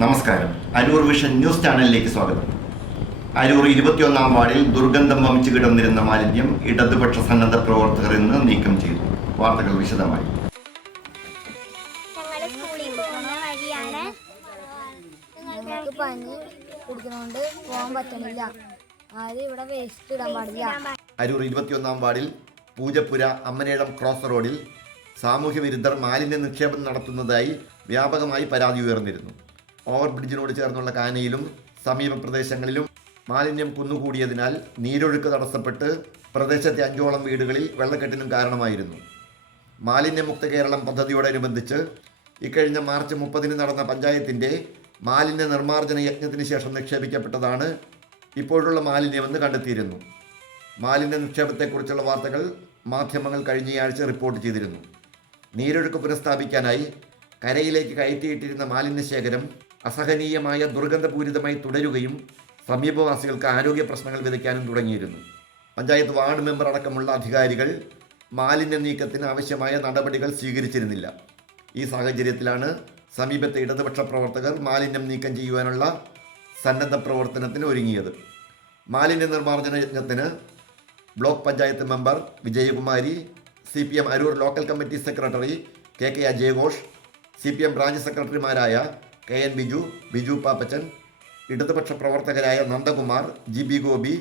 നമസ്കാരം. Aroor vision news ചാനലിലേക്ക് സ്വാഗതം. അരൂർ 21-ാം വാർഡിൽ ദുർഗന്ധം വമിച്ചു കിടന്നിരുന്ന മാലിന്യം ഇടതുപക്ഷ സന്നദ്ധ പ്രവർത്തകർ ഇന്ന് നീക്കം ചെയ്തു. വാർത്തകൾ വിശദമായി. സ്കൂളിൽ പോകുന്ന വഴിയാണ്. ഞങ്ങൾക്ക് പനി കുടിക്കുന്നതുകൊണ്ട് പോകാൻ പറ്റണില്ല. ആരും ഇവിടെ വേസ്റ്റ് ഇടാൻ പാടില്ല. അരൂർ 21-ാം വാർഡിൽ പൂജപ്പുര അമ്മനേടം ക്രോസ് റോഡിൽ സാമൂഹ്യ വിരുദ്ധർ മാലിന്യ നിക്ഷേപം നടത്തുന്നതായി വ്യാപകമായി പരാതി ഉയർന്നിരുന്നു. ഓവർബ്രിഡ്ജിനോട് ചേർന്നുള്ള കാനയിലും സമീപ പ്രദേശങ്ങളിലും മാലിന്യം കുന്നുകൂടിയതിനാൽ നീരൊഴുക്ക് തടസ്സപ്പെട്ട് പ്രദേശത്തെ 5ഓളം വീടുകളിൽ വെള്ളക്കെട്ടിനും കാരണമായിരുന്നു. മാലിന്യമുക്ത കേരളം പദ്ധതിയോടനുബന്ധിച്ച് ഇക്കഴിഞ്ഞ മാർച്ച് 30-ന് നടന്ന പഞ്ചായത്തിൻ്റെ മാലിന്യ നിർമ്മാർജ്ജന യജ്ഞത്തിന് ശേഷം നിക്ഷേപിക്കപ്പെട്ടതാണ് ഇപ്പോഴുള്ള മാലിന്യമെന്ന് കണ്ടെത്തിയിരുന്നു. മാലിന്യ നിക്ഷേപത്തെക്കുറിച്ചുള്ള വാർത്തകൾ മാധ്യമങ്ങൾ കഴിഞ്ഞയാഴ്ച റിപ്പോർട്ട് ചെയ്തിരുന്നു. നീരൊഴുക്ക് പുനഃസ്ഥാപിക്കാനായി കരയിലേക്ക് കയറ്റിയിട്ടിരുന്ന മാലിന്യശേഖരം അസഹനീയമായ ദുർഗന്ധപൂരിതമായി തുടരുകയും സമീപവാസികൾക്ക് ആരോഗ്യ പ്രശ്നങ്ങൾ വിതയ്ക്കാനും തുടങ്ങിയിരുന്നു. പഞ്ചായത്ത് വാർഡ് മെമ്പർ അടക്കമുള്ള അധികാരികൾ മാലിന്യ നീക്കത്തിന് ആവശ്യമായ നടപടികൾ സ്വീകരിച്ചിരുന്നില്ല. ഈ സാഹചര്യത്തിലാണ് സമീപത്തെ ഇടതുപക്ഷ പ്രവർത്തകർ മാലിന്യം നീക്കം ചെയ്യുവാനുള്ള സന്നദ്ധ പ്രവർത്തനത്തിന് ഒരുങ്ങിയത്. മാലിന്യ നിർമ്മാർജ്ജന യജ്ഞത്തിന് block panchayat member Vijayakumari, CPM Aroor local committee secretary KK അജയഘോഷ്, CPM branch സെക്രട്ടറിമാരായ KN ബിജു പാപ്പച്ചൻ, ഇടതുപക്ഷ പ്രവർത്തകരായ Nandakumar, GB Gopi,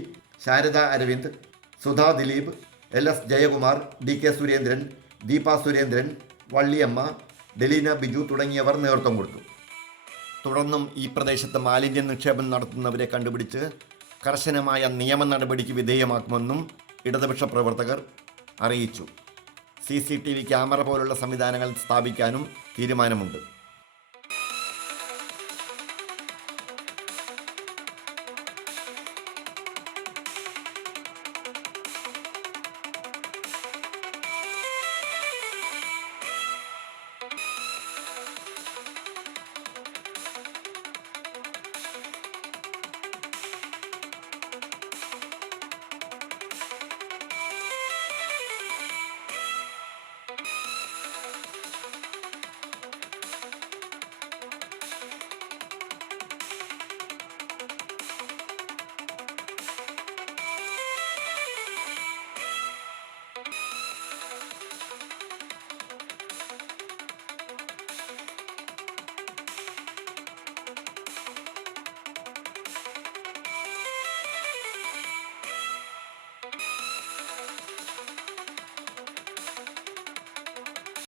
Sharada Aravind, Sudha Dileep, LS Jayakumar, DK Surendran, Deepa Surendran, Valliyamma, Delina Biju തുടങ്ങിയവർ നേതൃത്വം കൊടുത്തു. തുടർന്നും ഈ പ്രദേശത്ത് മാലിന്യ നിക്ഷേപം നടത്തുന്നവരെ കണ്ടുപിടിച്ച് കർശനമായ നിയമ നടപടിക്ക് വിധേയമാക്കുമെന്നും ഇടതുപക്ഷ പ്രവർത്തകർ അറിയിച്ചു. CCTV ക്യാമറ പോലുള്ള സംവിധാനങ്ങൾ സ്ഥാപിക്കാനും തീരുമാനമുണ്ട്.